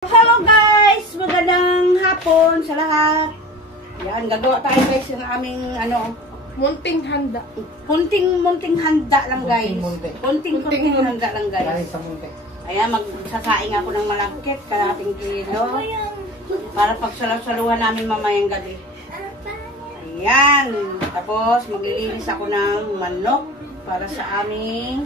Hello guys! Magandang hapon sa lahat. Yan, gagawa tayo guys ng aming munting handa. Munting handa lang guys. Munting handa lang guys. Dahil sa munti. Ayan, magsasaing ako ng malagkit, kalating kilo. Para pagsalaw-saluhan namin mamayang gabi. Ayan. Tapos, maglilinis ako ng manok para sa aming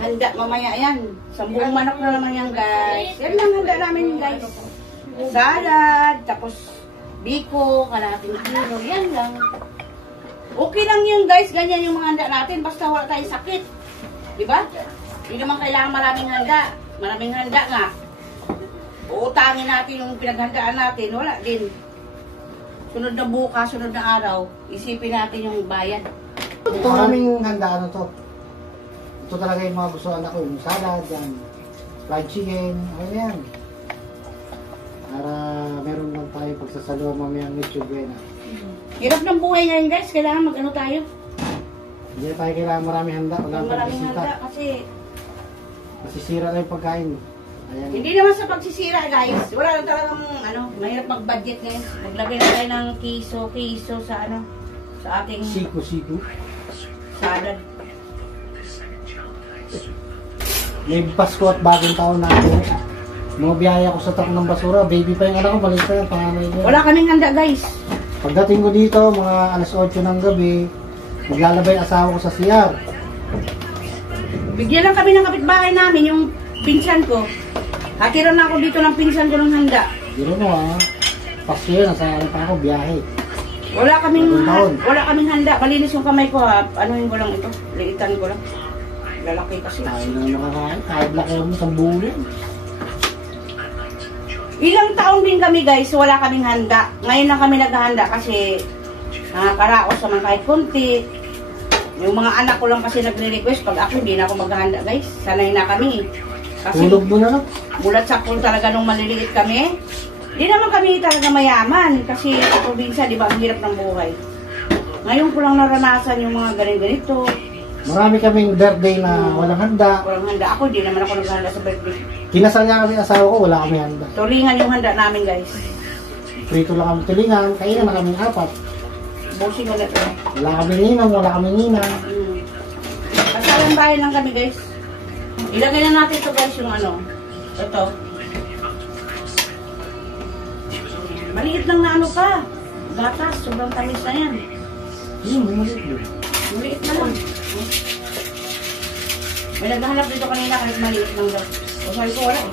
handa mamaya yan. 10 manok na naman yan guys. Yan lang handa namin guys. Salad, tapos biko, kalating kilo. Yan lang. Okay lang yun guys. Ganyan yung mga handa natin. Basta wala tayong sakit. Diba? Hindi naman kailangan maraming handa. Maraming handa nga. Uutangin natin yung pinaghandaan natin. Wala din. Sunod na bukas, sunod na araw, isipin natin yung bayad. Ito aming handa to. Ito talaga yung mga gusto anak ko. Yung salad, yan. Fried chicken, ayan. Para meron lang tayo pagsasaluhan mamayang medyo buena. Hirap ng buhay ngayon guys. Kailangan mag-ano tayo. Hindi tayo kailangan maraming handa. Maraming handa kasi masisira na yung pagkain. Ayan. hindi naman sa pagsisira guys. Wala lang talagang mahirap mag-budget ngayon. Maglagay na tayo ng kiso sa sa ating Siko. salad. May Pasko at bagong taon natin. Mga biyaya ko sa truck ng basura. Baby pa yung anak ko. Balik pa yung panganay niya. Wala kaming handa guys. Pagdating ko dito, mga alas 8 ng gabi, maglalabay asawa ko sa CR. Bigyan lang kami ng kapitbahay namin, yung pinsan ko. Hatiran na ako dito ng pinsan ko ng handa. Dito mo Pasko yun, nasa ano pa ako, biyahe. Wala kaming handa. Malinis yung kamay ko ha. Anuhin ko lang ito. Liitan ko lang. Lalaki kasi. Tayo na makakain. Kahit laki mo sa bulo. Ilang taon din kami guys, wala kaming handa. Ngayon na kami naghahanda kasi nakakaraos naman kahit konti. Yung mga anak ko lang kasi nagre-request. Pag ako, hindi na ako maghahanda guys. Sanay na kami. Kasi Tulog mo na lang. bulat sa pool talaga nung maliliit kami. Hindi naman kami talaga mayaman. Kasi sa probinsya, di ba, ang hirap ng buhay. Ngayon ko lang naranasan yung mga ganito. Marami kaming birthday na walang handa. Walang handa. Ako, hindi naman ako naghahanda sa birthday. Kinasal niya kami asawa ko, wala kami handa. Tulingan yung handa namin guys. Prito lang kami tulingan, kaya na kaming 4. Busing ulit. Wala kami ninang, wala kami ninang. Kasalang bahay lang kami guys. Ilagay na natin ito guys yung ito. Maliit lang na pa. Gatas, sobrang tamis na yan. Maliit yun. Maliit na lang. May naghahanap dito kanina kahit maliit lang daw. O sabi ko wala eh.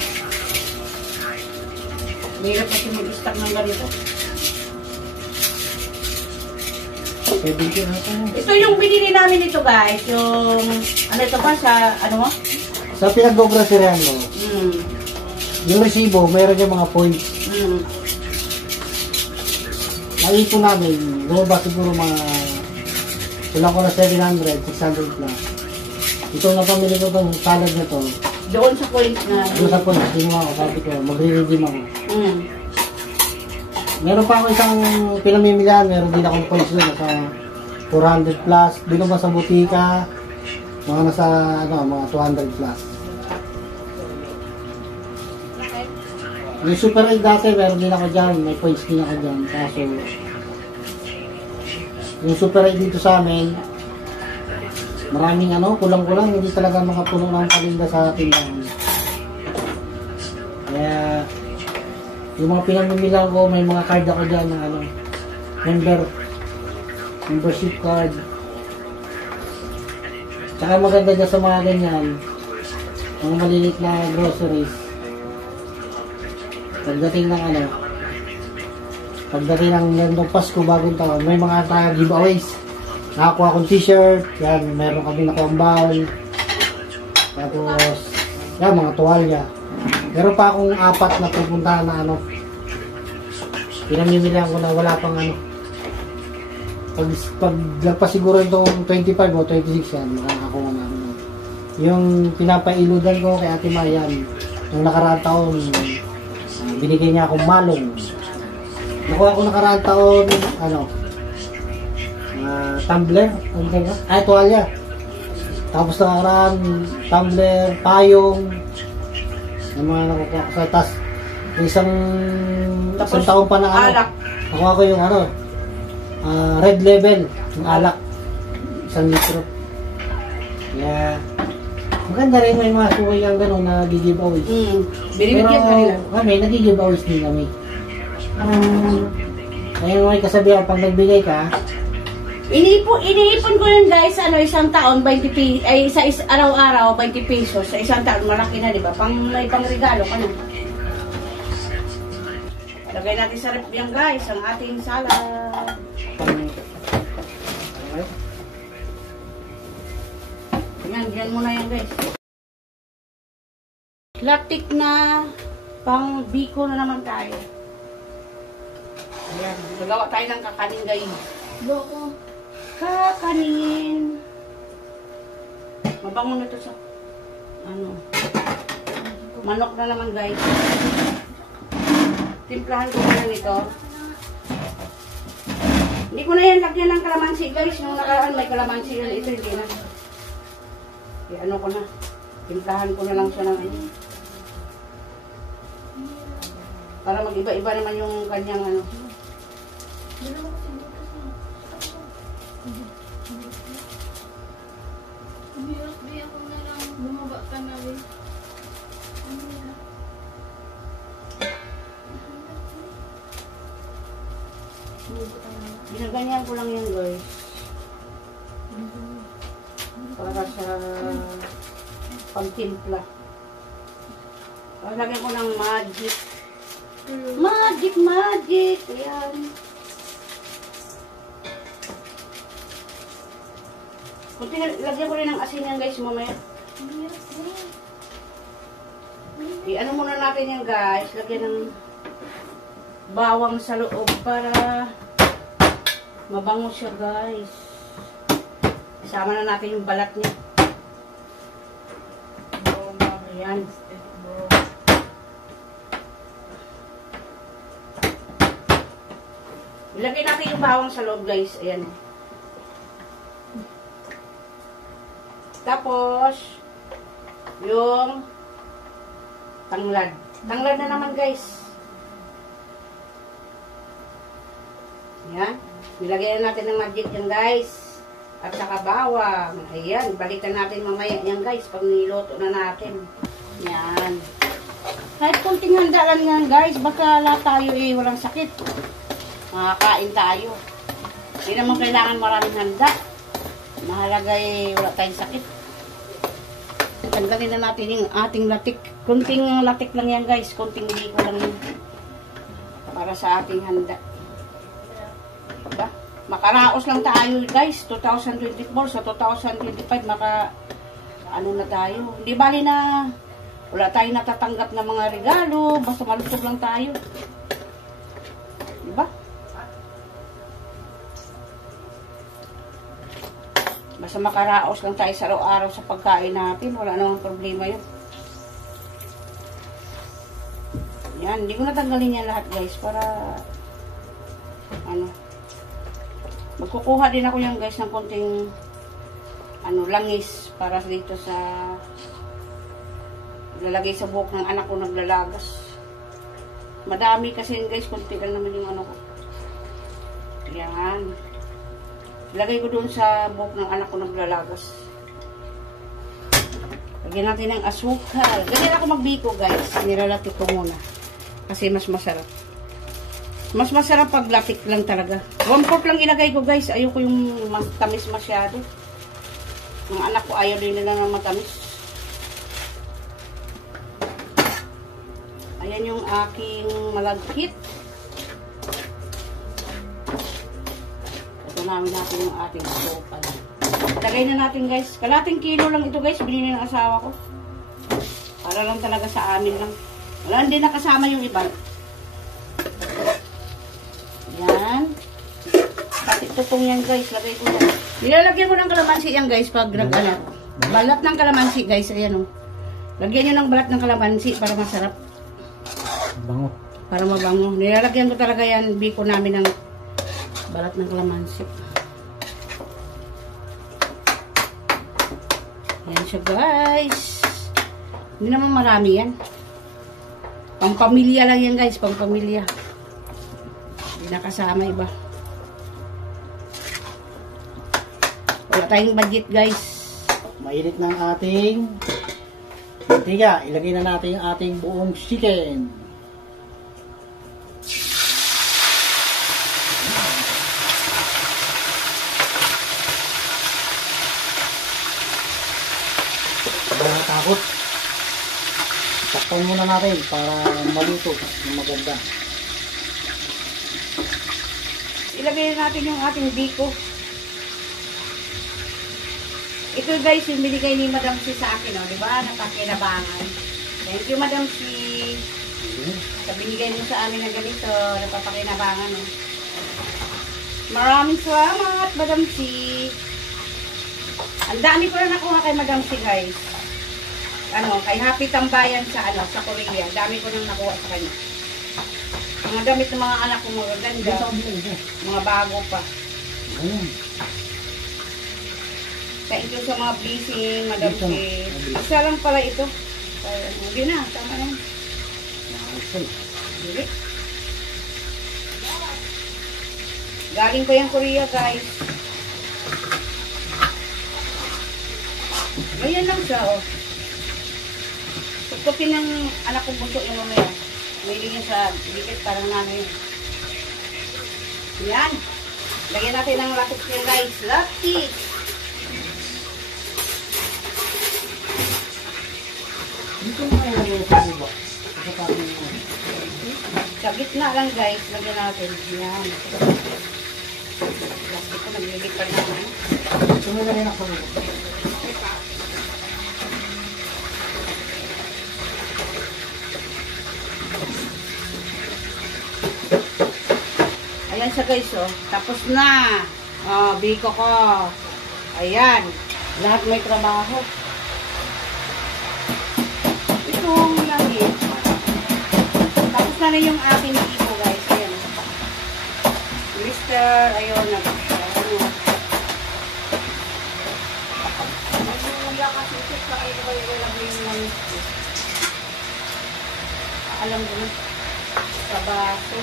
Mahirap kasi mag-stock ng ganito. Ito yung binili namin ito guys. Yung, ito pa sa, mo? Sa pinag-groceryhan mo, yung resibo, mayroon yung mga points. Naipon namin, lumabas siguro mga, kulang ko na 700, 600 plus. Ito na pamili ko itong salad na to. Doon sa points na. Doon sa points, kinuha ko, sabi ko, magre-redeem ako. Meron pa ako isang pinamimilihan, meron din akong points doon, nasa 400 plus. Dito ba sa butika, mga nasa, mga 200 plus. Yung Super 8 dati, meron din ako dyan, may points din ako dyan. Kaso, yung Super 8 dito sa amin, maraming kulang-kulang, hindi talaga makapuno ng palinda sa tindahan. Kaya, yung mga pinamimilang ko, may mga card ako dyan na membership card. Tsaka maganda dyan sa mga ganyan, mga maliliit na groceries. Pagdating ng Pasko, bagong taon, may mga giveaways. Nakakuha akong t-shirt, yan, meron kami nakuambal. Tapos, yan, mga tuwalya. Meron pa akong 4 na pupuntahan na pinamimilihan ko na wala pang Pag lagpas siguro itong 25 o 26 yan, makakakuha na yung pinapailudan ko kay Ate Mayan, nung nakaraang taon, binigay niya akong malong. Nakuha ko nakaraang taon, tumbler, tuwalya. Tapos nakaraan, tumbler, payong, Yung mga nakukuha ko sa tas. Isang Tapos, taon pa na ano. alak. Nakuha ko yung ano, red level, yung alak. 1 litro. Kaya, maganda rin may mga suway ang gano'n na giveaways. Binibigyan ka nila. Kami, nag-giveaways din kami. Ngayon may kasabihan, pag nagbigay ka, Iniipon ko yun guys, isang taon, 20 pesos, ay araw-araw, 20 pesos. Sa isang taon, malaki na, di ba? May pangregalo ka na. Lagay natin sa rep yan guys, ang ating salad. Yan muna yan guys. Latik na, pang biko na naman tayo. Ayan, nagawa tayo ng kakanin guys. Boko. Kakanin. Mabango na to sa manok na naman guys. Timplahan ko muna nito. Hindi ko na yan lagyan ng kalamansi guys. Yung nakaraan may kalamansi yan. Ito hindi na. Ano ko na. Timplahan ko na lang siya ng ano. Para mag-iba-iba naman yung kanyang ano. Ako na lang bumaba ka na rin. Ginaganyan ko lang yan guys. Para sa pagtimpla. Lagyan ko ng magic. Magic. Ayan. Lagyan ko rin ng asin yan guys mamaya. I-ano muna natin yan guys. Lagyan ng bawang sa loob para mabango siya guys. Isama na natin yung balat niya. Ayan. Ilagay natin yung bawang sa loob guys. Ayan. Tapos, yung tanglad. Tanglad na naman guys. Ayan. Nilagay na natin ng magic yan guys. At saka bawang. Ayan. Balikan natin mamaya yan guys. Pag niluto na natin. Ayan. Kahit kunting handa lang yan guys. Baka lahat tayo walang sakit. Makakain tayo. Hindi naman kailangan maraming handa. Mahalaga wala tayong sakit. Tanggalin na natin yung ating latik. Kunting latik lang yan guys. Kunting liko lang yan. Para sa ating handa. Diba? Makaraos lang tayo guys. 2024 sa 2025 ano na tayo. Hindi bali na wala tayong natatanggap na mga regalo. Basta malusog lang tayo. Diba? Basta makaraos lang tayo sa araw-araw sa pagkain natin. Wala namang problema yun. Yan. Hindi ko natanggalin yan lahat guys. Para magkukuha din ako yan guys ng konting langis. Para dito sa lalagay sa buhok ng anak ko naglalagas. Madami kasi guys. Konti lang naman yung ko. Yan. Lagay ko doon sa buhok ng anak ko naglalagas. Lagyan natin ng asukal. Ganyan ako magbiko guys. Nilalatik ko muna. Kasi mas masarap. Mas masarap pag latik lang talaga. 1/4 lang ilagay ko guys. Ayoko yung matamis masyado. Ang anak ko ayaw din nila ng matamis. Ayan yung aking malagkit. Namin natin yung ating sopa. Lagay na natin guys. Kalating kilo lang ito guys. Binili ng asawa ko. Para lang talaga sa amin lang. Wala hindi nakasama yung iba. Yan. Pati tutong yan guys. Lagay ko yan. Nilalagyan ko ng kalamansi yan guys. Pag nag-alat. Balat ng kalamansi guys. Ayan o. Lagyan nyo ng balat ng kalamansi para masarap. bango. Para mabango. Nilalagyan ko talaga yan. Biko namin ng balat ng kalamansi. Yan siya guys. Hindi naman marami yan. Pampamilya lang yan guys, pampamilya. Hindi nakasama iba. Wala tayong budget guys. Mainit na ang ating mantika. Ilagay na natin yung ating buong chicken. Wala takot. Takpan muna natin para maluto ng maganda. Ilagay natin yung ating biko. Ito guys, yung binigay ni Madam C sa akin, di ba? Napakinabangan. Thank you, Madam C. Sa binigay mo sa amin na ganito, napapakinabangan, Maraming salamat, Madam C. Ang dami ko na nakuha kay Madam C, guys. Kay Happy Tambayan sa, sa Korea. Ang dami ko nang nakuha sa kanya. Mga damit ng mga anak ko, mga ganda. Mga bago pa. Ayan. Thank you sa mga blessing, Madam C. Isa lang pala ito. Hindi na, tama na. Hindi. Galing ko yung Korea, guys. Ganyan lang siya, Tutukin ng anak kong bunso yung mamaya. Milig niya sa dikit, parang nanay. Yan. Lagyan natin ng latik niya, guys. Latik. Dito na yung sa iba. Sa gitna lang guys, lagyan natin. Yan. Plastic ko, naglilipad na. Ito na rin ako. Ayan siya guys, Tapos na. Biko ko. Ayan. Lahat may trabaho. Itong langit. Tapos na rin yung ating biko guys. Ayan. Mister, ayun. Alam mo na. Sa baso.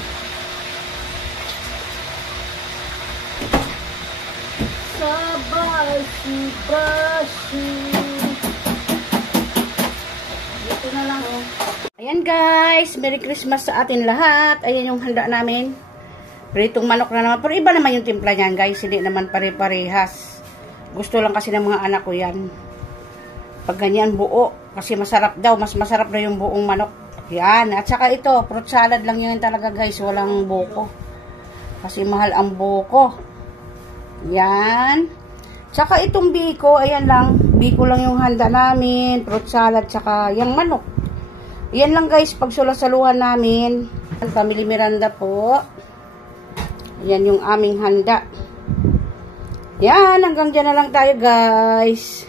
Sa baso. Dito na lang, Ayan guys, Merry Christmas sa atin lahat. Ayan yung handa namin. Pritong manok na naman. Pero iba naman yung timpla niyan guys. Hindi naman pare-parehas. Gusto lang kasi ng mga anak ko yan. Pag ganyan buo. Kasi masarap daw. Mas masarap daw yung buong manok. Yan. At saka ito, fruit salad lang yun talaga guys. Walang buko. Kasi mahal ang buko. Yan. Tsaka itong biko, ayan lang. Biko lang yung handa namin. Fruit salad, tsaka yung manok. Yan lang guys, pagsulasaluhan namin. Family Miranda po. Yan yung aming handa. Yan, hanggang dyan na lang tayo guys.